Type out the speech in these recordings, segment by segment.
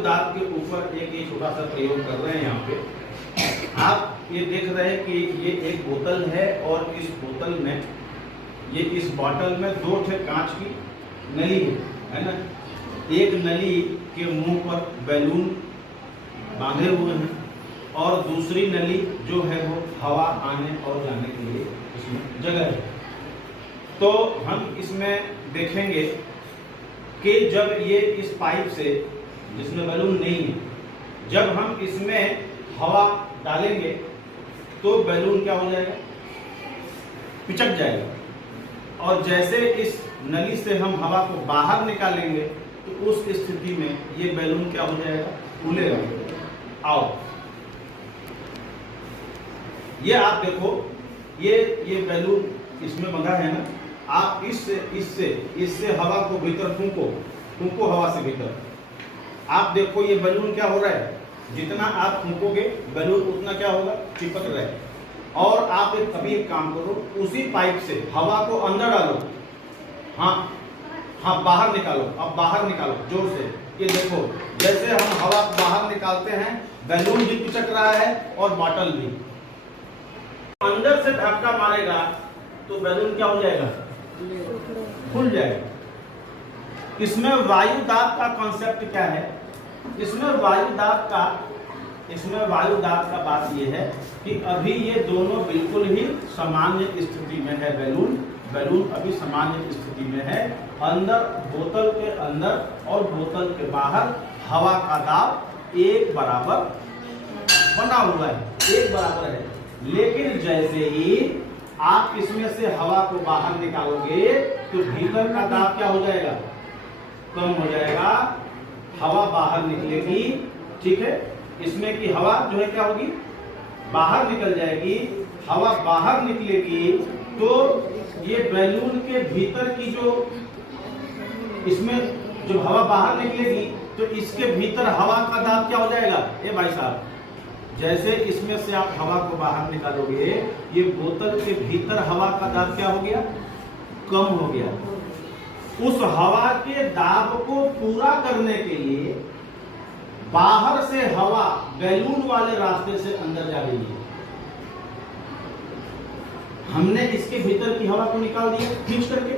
दांत के ऊपर एक ये छोटा सा प्रयोग कर रहे हैं। यहाँ पे आप ये देख रहे हैं कि ये एक बोतल है और इस बोतल में ये इस बॉटल में दो ठे कांच की नली है ना। एक नली के मुंह पर बैलून बांधे हुए हैं और दूसरी नली जो है वो हवा आने और जाने के लिए इसमें जगह है। तो हम इसमें देखेंगे कि जब ये इस पाइप से, जिसमें बैलून नहीं है, जब हम इसमें हवा डालेंगे तो बैलून क्या हो जाएगा, पिचक जाएगा। और जैसे इस नली से हम हवा को बाहर निकालेंगे तो उस स्थिति में ये बैलून क्या हो जाएगा, फूलेगा। आओ ये आप देखो, ये बैलून इसमें बंधा है ना। आप इससे हवा को भीतर फूंको हवा से भीतर। आप देखो ये बैलून क्या हो रहा है, जितना आप फूंकोगे बैलून उतना क्या होगा, चिपक रहा है। और आप अभी एक काम करो, उसी पाइप से हवा को अंदर डालो, हाँ बाहर निकालो। अब बाहर निकालो जोर से। ये देखो जैसे हम हवा बाहर निकालते हैं बैलून भी पिचक रहा है और बॉटल भी। अंदर से धक्का मारेगा तो बैलून क्या हो जाएगा, खुल जाएगा। इसमें वायु दाब का कॉन्सेप्ट क्या है, इसमें वायु दाब का बात यह है कि अभी ये दोनों बिल्कुल ही सामान्य स्थिति में है। बैलून अभी सामान्य स्थिति में है। अंदर, बोतल के अंदर और बोतल के बाहर हवा का दाब एक बराबर बना हुआ है, एक बराबर है। लेकिन जैसे ही आप इसमें से हवा को बाहर निकालोगे तो भीतर का दाब क्या हो जाएगा, कम हो जाएगा। हवा बाहर निकलेगी, ठीक है। इसमें की हवा जो है क्या होगी, बाहर निकल जाएगी। हवा बाहर निकलेगी तो ये बैलून के भीतर की जो, इसमें जब हवा बाहर निकलेगी तो इसके भीतर हवा का दाब क्या हो जाएगा। ये भाई साहब, जैसे इसमें से आप हवा को बाहर निकालोगे, ये बोतल के भीतर हवा का दाब क्या हो गया, कम हो गया। उस हवा के दाब को पूरा करने के लिए बाहर से हवा बैलून वाले रास्ते से अंदर जा रही है। हमने इसके भीतर की हवा को निकाल दिया खींच करके,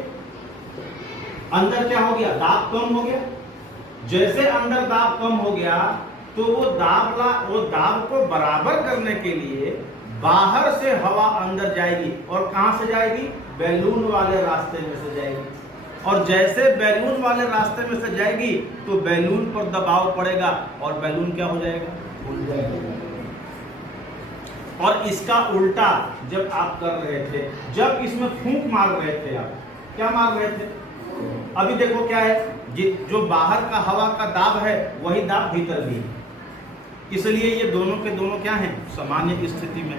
अंदर क्या हो गया, दाब कम हो गया। जैसे अंदर दाब कम हो गया तो वो दाब को बराबर करने के लिए बाहर से हवा अंदर जाएगी। और कहां से जाएगी, बैलून वाले रास्ते में से जाएगी। और जैसे बैलून वाले रास्ते में से जाएगी तो बैलून पर दबाव पड़ेगा और बैलून क्या हो जाएगा, फूल जाएगा। और इसका उल्टा जब आप कर रहे थे, जब इसमें फूंक मार रहे थे, आप क्या मार रहे थे, अभी देखो क्या है, जो बाहर का हवा का दाब है वही दाब भीतर भी है। इसलिए ये दोनों के दोनों क्या हैं, सामान्य स्थिति में।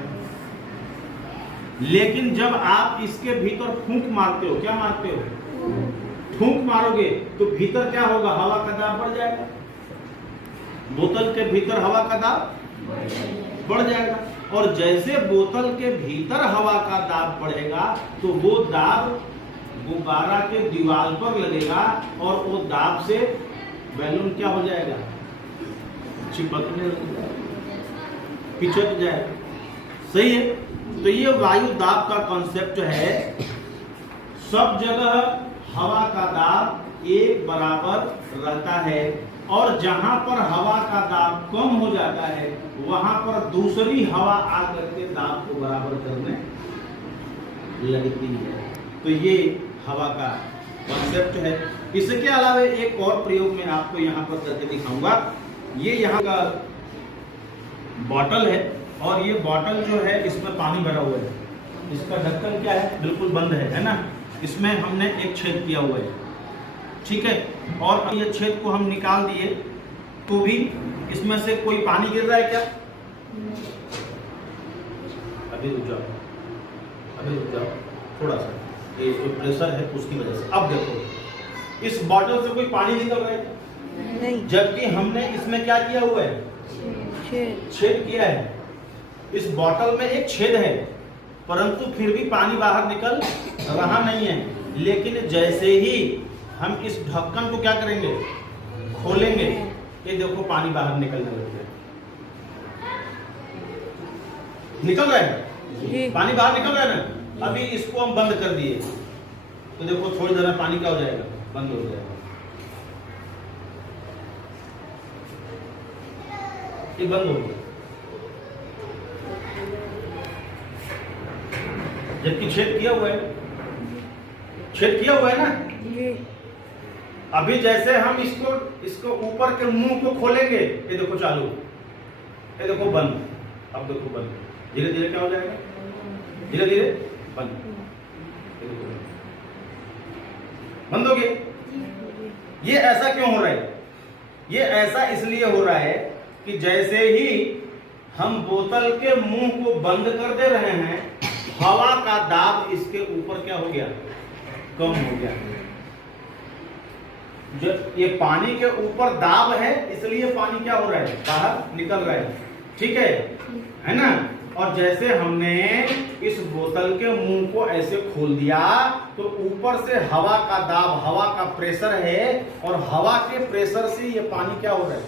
लेकिन जब आप इसके भीतर फूंक मारते हो, क्या मारते हो, फूंक मारोगे तो भीतर क्या होगा, हवा का दाब बढ़ जाएगा। बोतल के भीतर हवा का दाब बढ़ जाएगा। और जैसे बोतल के भीतर हवा का दाब बढ़ेगा तो वो दाब गुब्बारा के दीवार पर लगेगा और वो दाब से बैलून क्या हो जाएगा, चिपकने लग जाएगा, पिचक जाएगा। सही है। तो ये वायु दाब का कॉन्सेप्ट है। सब जगह हवा का दाब एक बराबर रहता है और जहां पर हवा का दाब कम हो जाता है वहां पर दूसरी हवा आकर के दाब को बराबर करने लगती है। तो ये हवा का कॉन्सेप्ट है। इसके अलावा एक और प्रयोग मैं आपको यहाँ पर करके दिखाऊंगा। ये यहाँ का बॉटल है और ये बॉटल जो है इसमें पानी भरा हुआ है। इसका ढक्कन क्या है, बिल्कुल बंद है ना। इसमें हमने एक छेद किया हुआ है, ठीक है। और ये छेद को हम निकाल दिए तो भी इसमें से कोई पानी गिर रहा है क्या, अभी रुक जाओ थोड़ा सा, ये जो प्रेशर है उसकी वजह से। अब देखो इस बॉटल से कोई पानी निकल रहा है नहीं, जबकि हमने इसमें क्या किया हुआ है, छेद किया है। इस बॉटल में एक छेद है परंतु फिर भी पानी बाहर निकल रहा नहीं है। लेकिन जैसे ही हम इस ढक्कन को क्या करेंगे, खोलेंगे ये देखो पानी बाहर निकलने लग गया, निकल रहा है पानी बाहर निकल रहा है ना। अभी इसको हम बंद कर दिए तो देखो थोड़ी देर में पानी क्या हो जाएगा, बंद हो जाएगा। ये बंद हो गया, जबकि छेद किया हुआ है, छेद किया हुआ है ना। अभी जैसे हम इसको ऊपर के मुंह को खोलेंगे, ये देखो चालू, ये देखो बंद, अब देखो बंद, धीरे धीरे क्या हो जाएगा, धीरे धीरे बंद, बंद हो गया। ये ऐसा क्यों हो रहा है? ये ऐसा इसलिए हो रहा है कि जैसे ही हम बोतल के मुंह को बंद कर दे रहे हैं, हवा का दाब इसके ऊपर क्या हो गया, कम हो गया। जब ये पानी के ऊपर दाब है इसलिए पानी क्या हो रहा है, बाहर निकल रहा है, ठीक है ना। और जैसे हमने इस बोतल के मुंह को ऐसे खोल दिया तो ऊपर से हवा का दाब, हवा का प्रेशर है, और हवा के प्रेशर से ये पानी क्या हो रहा है,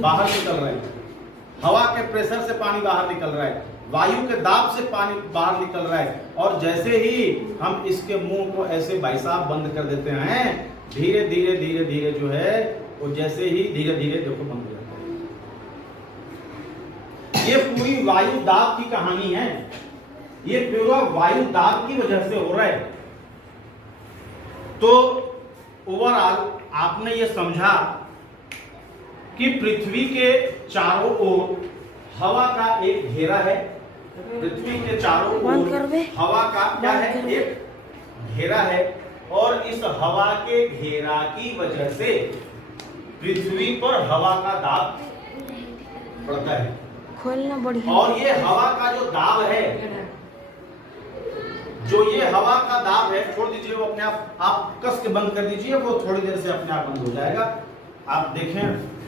बाहर निकल रहा है। हवा के प्रेशर से पानी बाहर निकल रहा है, वायु के दाब से पानी बाहर निकल रहा है। और जैसे ही हम इसके मुंह को ऐसे भाई साहब बंद कर देते हैं, धीरे धीरे धीरे धीरे जो है वो जैसे ही धीरे धीरे देखो बंद हो जाता है। ये पूरी वायु दाब की कहानी है, ये पूरा वायु दाब की वजह से हो रहा है। तो ओवरऑल आपने ये समझा कि पृथ्वी के चारों ओर हवा का एक घेरा है, पृथ्वी के चारों ओर हवा का क्या है, एक घेरा है, और इस हवा के घेरा की वजह से पृथ्वी पर हवा का दाब पड़ता है। खोलना बढ़िया। और ये हवा का जो दाब है, जो ये हवा का दाब है, छोड़ दीजिए वो अपने आप कस के बंद कर दीजिए, वो थोड़ी देर से अपने आप बंद हो जाएगा। आप देखें,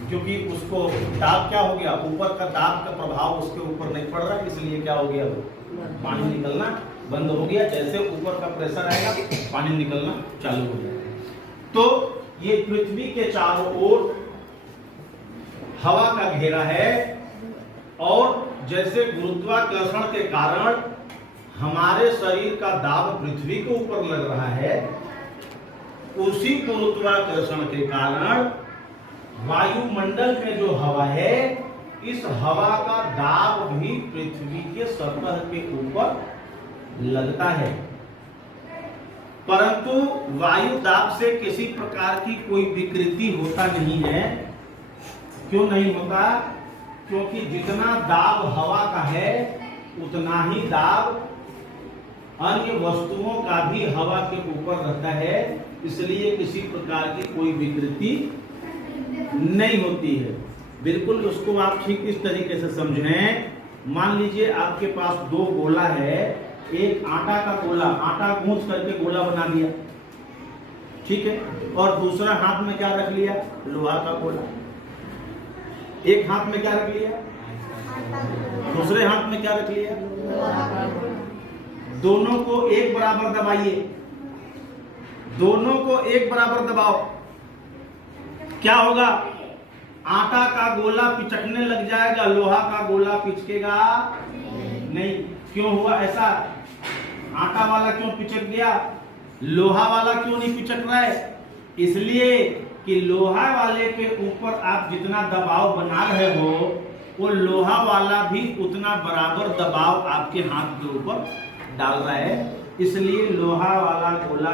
क्योंकि उसको दाब क्या हो गया, ऊपर का दाब का प्रभाव उसके ऊपर नहीं पड़ रहा, इसलिए क्या हो गया, वो पानी निकलना बंद हो गया। जैसे ऊपर का प्रेशर आएगा पानी निकलना चालू हो जाएगा। तो ये पृथ्वी के चारों ओर हवा का घेरा है, और जैसे गुरुत्वाकर्षण के कारण हमारे शरीर का दाब पृथ्वी के ऊपर लग रहा है, उसी गुरुत्वाकर्षण के कारण वायुमंडल में जो हवा है, इस हवा का दाब भी पृथ्वी के सतह के ऊपर लगता है। परंतु वायु दाब से किसी प्रकार की कोई विकृति होता नहीं है। क्यों नहीं होता? क्योंकि जितना दाब हवा का है उतना ही दाब अन्य वस्तुओं का भी हवा के ऊपर रहता है, इसलिए किसी प्रकार की कोई विकृति नहीं होती है। बिल्कुल उसको आप ठीक इस तरीके से समझें। मान लीजिए आपके पास दो गोला है, एक आटा का गोला, आटा गूंथ करके गोला बना दिया, ठीक है, और दूसरा हाथ में क्या रख लिया, लोहा का गोला। एक हाथ में क्या रख लिया, दूसरे हाथ में क्या रख लिया, दोनों को एक बराबर दबाइए, दोनों को एक बराबर दबाओ, क्या होगा, आटा का गोला पिचकने लग जाएगा, लोहा का गोला पिचकेगा नहीं। क्यों हुआ ऐसा? आटा वाला क्यों पिचक गया, लोहा वाला क्यों नहीं पिचक रहा है? इसलिए कि लोहा वाले के ऊपर आप जितना दबाव बना रहे हो, वो लोहा वाला भी उतना बराबर दबाव आपके हाथ के ऊपर डाल रहा है, इसलिए लोहा वाला गोला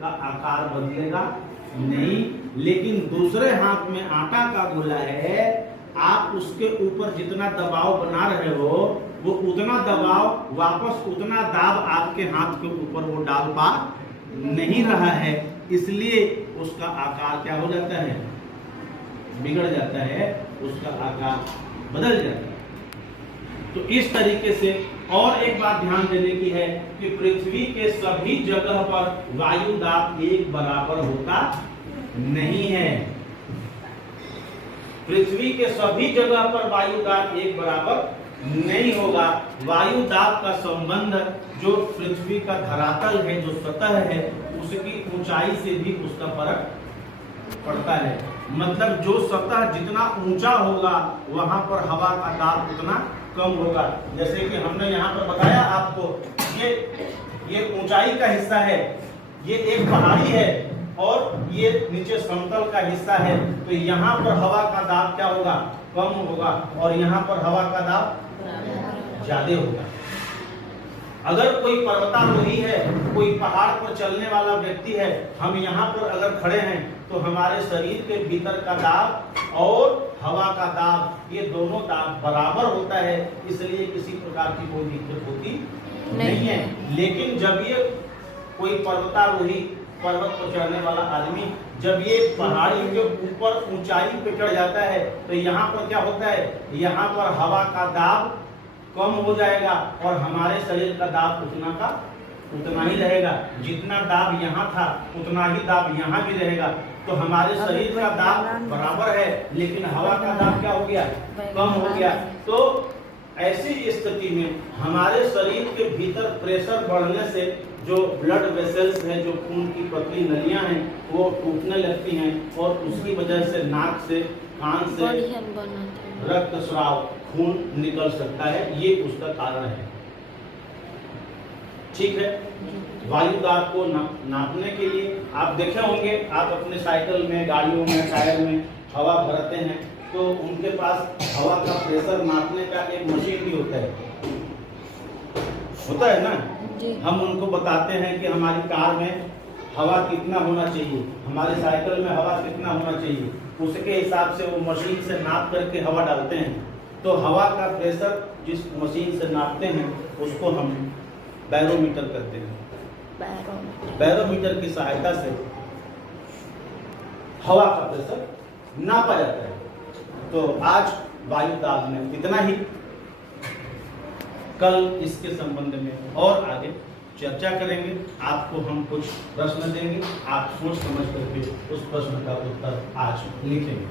का आकार बदलेगा नहीं। लेकिन दूसरे हाथ में आटा का गोला है, आप उसके ऊपर जितना दबाव बना रहे हो, वो उतना दबाव वापस उतना दाब आपके हाथ के ऊपर वो डाल पा नहीं रहा है, इसलिए उसका आकार क्या हो जाता है, बिगड़ जाता है, उसका आकार बदल जाता है। तो इस तरीके से और एक बात ध्यान देने की है कि पृथ्वी के सभी जगह पर वायु दाब एक बराबर होता नहीं है। पृथ्वी के सभी जगह पर वायु दाब एक बराबर नहीं होगा। वायु दाब का संबंध जो पृथ्वी का धरातल है, जो सतह है, उसकी ऊंचाई से भी उसका फर्क पड़ता है। मतलब जो सतह जितना ऊंचा होगा वहां पर हवा का दाब उतना कम होगा। जैसे कि हमने यहाँ पर बताया आपको, ये ऊंचाई का हिस्सा है, ये एक पहाड़ी है और ये नीचे समतल का हिस्सा है, तो यहाँ पर हवा का दाब क्या होगा, कम होगा, और यहाँ पर हवा का दाब ज्यादा होगा। अगर कोई पर्वतारोही है, कोई पहाड़ पर चलने वाला व्यक्ति है, हम यहाँ पर अगर खड़े हैं तो हमारे शरीर के भीतर का दाब और हवा का दाब, ये दोनों दाब बराबर होता है, इसलिए किसी प्रकार की कोई दिक्कत होती नहीं है। लेकिन जब ये कोई पर्वतारोही, पर्वत पर चढ़ने वाला आदमी जब ये पहाड़ी के ऊपर ऊंचाई पे चढ़ जाता है तो यहाँ पर क्या होता है, यहाँ पर हवा का दाब कम हो जाएगा और हमारे शरीर का दाब उतना ही रहेगा। जितना दाब यहाँ था उतना ही दाब यहाँ भी रहेगा, तो हमारे शरीर का दाब बराबर है, लेकिन हवा का दाब क्या हो गया, कम हो गया। तो ऐसी स्थिति में हमारे शरीर के भीतर प्रेशर बढ़ने से जो ब्लड वेसल्स हैं, जो खून की पतली नलियां हैं, वो टूटने लगती हैं और उसकी वजह से नाक से, कान से रक्त स्राव, खून निकल सकता है, ये उसका कारण है। ठीक है। वायु दाब को नापने के लिए आप देखे होंगे, आप अपने साइकिल में, गाड़ियों में, टायर में हवा भरते हैं तो उनके पास हवा का प्रेशर नापने का एक मशीन भी होता है ना जी। हम उनको बताते हैं कि हमारी कार में हवा कितना होना चाहिए, हमारे साइकिल में हवा कितना होना चाहिए, उसके हिसाब से वो मशीन से नाप करके हवा डालते हैं। तो हवा का प्रेशर जिस मशीन से नापते हैं उसको हम बैरोमीटर कहते हैं। बैरोमीटर की सहायता से हवा का प्रेशर नापा जाता है। तो आज वायु दाब में इतना ही। कल इसके संबंध में और आगे चर्चा करेंगे। आपको हम कुछ प्रश्न देंगे, आप सोच समझ करके उस प्रश्न का उत्तर आज लिखेंगे।